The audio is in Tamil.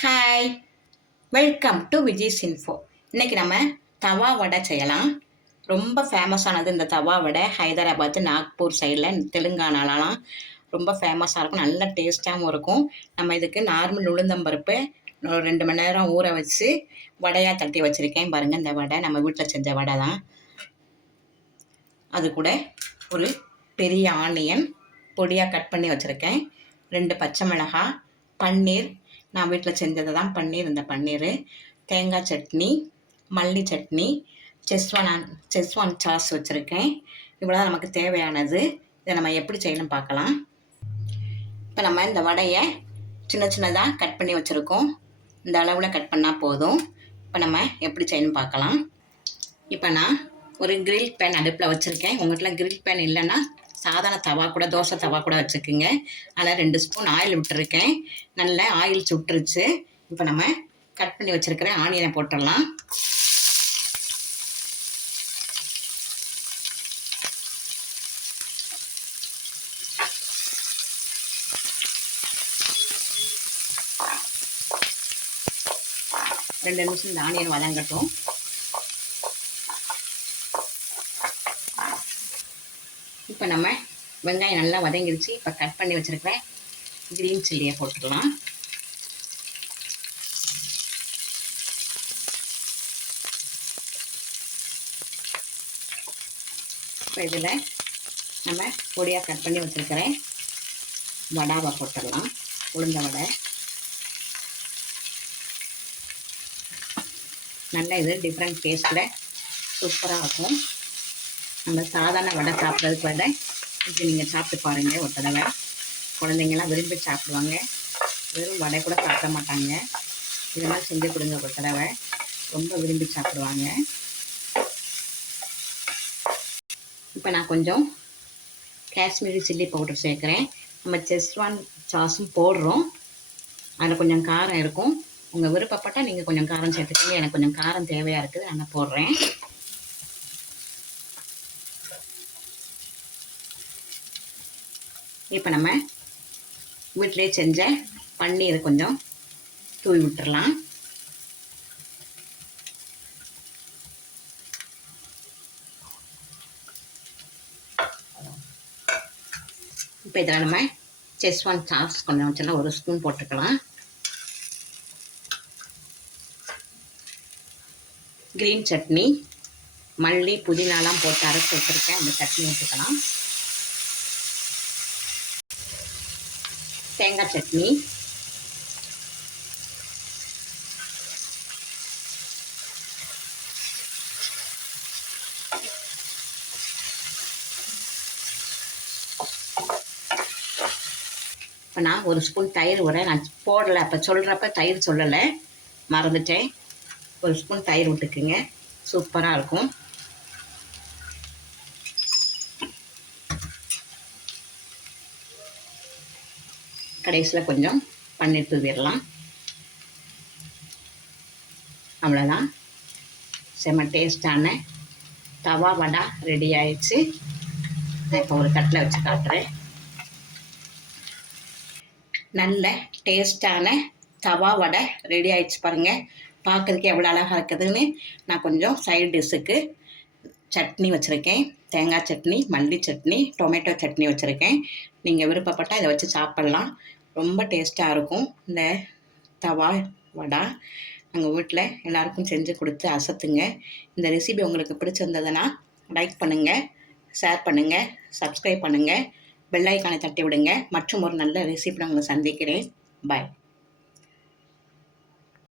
Hi, welcome to Vijay's info. இன்றைக்கி நம்ம தவா வடை செய்யலாம். ரொம்ப ஃபேமஸானது இந்த தவா வடை. ஹைதராபாத், நாக்பூர் சைடில், தெலுங்கானாலலாம் ரொம்ப ஃபேமஸாக இருக்கும். நல்ல டேஸ்ட்டாகவும் இருக்கும். நம்ம இதுக்கு நார்மல் உளுந்தம்பருப்பு ஒரு 2 மணி நேரம் ஊற வச்சு வடையாக தட்டி வச்சுருக்கேன். பாருங்கள், இந்த வடை நம்ம வீட்டில் செஞ்ச வடை தான். அது கூட ஒரு பெரிய ஆனியன் பொடியாக கட் பண்ணி வச்சுருக்கேன். 2 பச்சை மிளகாய், பன்னீர், நான் வீட்டில் செஞ்சது தான் பன்னீர். இந்த பன்னீர், தேங்காய் சட்னி, மல்லி சட்னி, செஸ்வான் சாஸ் வச்சுருக்கேன். இவ்வளோ தான் நமக்கு தேவையானது. இதை நம்ம எப்படி செய்யணும் பார்க்கலாம். இப்போ நம்ம இந்த வடையை சின்ன சின்னதாக கட் பண்ணி வச்சுருக்கோம். இந்த அளவில் கட் பண்ணால் போதும். இப்போ நம்ம எப்படி செய்யணும் பார்க்கலாம். இப்போ நான் ஒரு கிரில் பேன் அடுப்பில் வச்சுருக்கேன். உங்கள்கிட்ட கிரில் பேன் இல்லைன்னா சாதாரண தவா கூட, தோசை தவா கூட வச்சுக்கோங்க. அதில் 2 ஸ்பூன் ஆயில் விட்டுருக்கேன். நல்ல ஆயில் சுட்டுருச்சு. இப்போ நம்ம கட் பண்ணி வச்சுருக்கிற ஆனியனை போட்டுடலாம். ரெண்டு நிமிஷம் இந்த ஆனியன் வதங்கட்டும். இப்போ நம்ம வெங்காயம் நல்லா வதங்கிடுச்சு. இப்போ கட் பண்ணி வச்சுருக்கிறேன் க்ரீன் சில்லியை போட்டுடலாம். இப்போ இதில் நம்ம பொடியாக கட் பண்ணி வச்சுருக்கிறேன் வடாவை போட்டுடலாம். உளுந்த வடை நல்லா, இது டிஃப்ரெண்ட் டேஸ்ட்டில் சூப்பராக இருக்கும். நம்ம சாதாரண வடை சாப்பிட்றதுக்கு விட இது நீங்கள் சாப்பிட்டு பாருங்கள் ஒரு தடவை. குழந்தைங்கள்லாம் விரும்பி சாப்பிடுவாங்க. வெறும் வடை கூட சாப்பிட மாட்டாங்க. இதெல்லாம் செஞ்சு கொடுங்க ஒரு தடவை, ரொம்ப விரும்பி சாப்பிடுவாங்க. இப்போ நான் கொஞ்சம் காஷ்மீரி சில்லி பவுடர் சேர்க்குறேன். நம்ம செஸ்வான் சாஸும் போடுறோம். அதில் கொஞ்சம் காரம் இருக்கும். உங்கள் விருப்பப்பட்டால் நீங்கள் கொஞ்சம் காரம் சேர்த்துக்கோங்க. எனக்கு கொஞ்சம் காரம் தேவையாக இருக்குது, நான் போடுறேன். இப்போ நம்ம வீட்டிலே செஞ்ச பன்னீரை கொஞ்சம் தூவி விட்டுறலாம். இப்போ இதில் நம்ம செஸ்வான் சாஸ் கொஞ்சம் வச்சலாம், 1 ஸ்பூன் போட்டுக்கலாம். க்ரீன் சட்னி, மல்லி, புதினாலாம் போட்டு அரைச்சி வச்சுருக்கேன். அந்த சட்னி ஊற்றிக்கலாம். தேங்காய் சட்னி, இப்போ நான் 1 ஸ்பூன் தயிர் விடுறேன். நான் போடலை, அப்போ சொல்கிறப்ப தயிர் சொல்லலை, மறந்துட்டேன். 1 ஸ்பூன் தயிர் விட்டுக்குங்க, சூப்பராக இருக்கும். கடைசியில் கொஞ்சம் பன்னீர் தூவிடலாம். அவ்வளோதான், செம்ம டேஸ்டான தவா வடை ரெடி ஆயிடுச்சு. நான் இப்போ ஒரு தட்டில் வச்சு காட்டுறேன். நல்ல டேஸ்டான தவா வடை ரெடி ஆயிடுச்சு பாருங்கள். பார்க்குறதுக்கு எவ்வளோ அழகாக இருக்குதுன்னு. நான் கொஞ்சம் சைடு டிஷ்ஷுக்கு சட்னி வச்சுருக்கேன். தேங்காய் சட்னி, மல்லி சட்னி, டொமேட்டோ சட்னி வச்சுருக்கேன். நீங்கள் விருப்பப்பட்டால் இதை வச்சு சாப்பிட்லாம். ரொம்ப டேஸ்ட்டாக இருக்கும் இந்த தவா வடை. எங்கள் வீட்டில் எல்லாருக்கும் செஞ்சு கொடுத்து அசத்துங்க. இந்த ரெசிபி உங்களுக்கு பிடிச்சிருந்ததுன்னா லைக் பண்ணுங்கள், ஷேர் பண்ணுங்கள், சப்ஸ்கிரைப் பண்ணுங்கள், பெல் ஐக்கானை தட்டி விடுங்க. மற்றும் ஒரு நல்ல ரெசிபி உங்களை சந்திக்கிறேன். பாய்.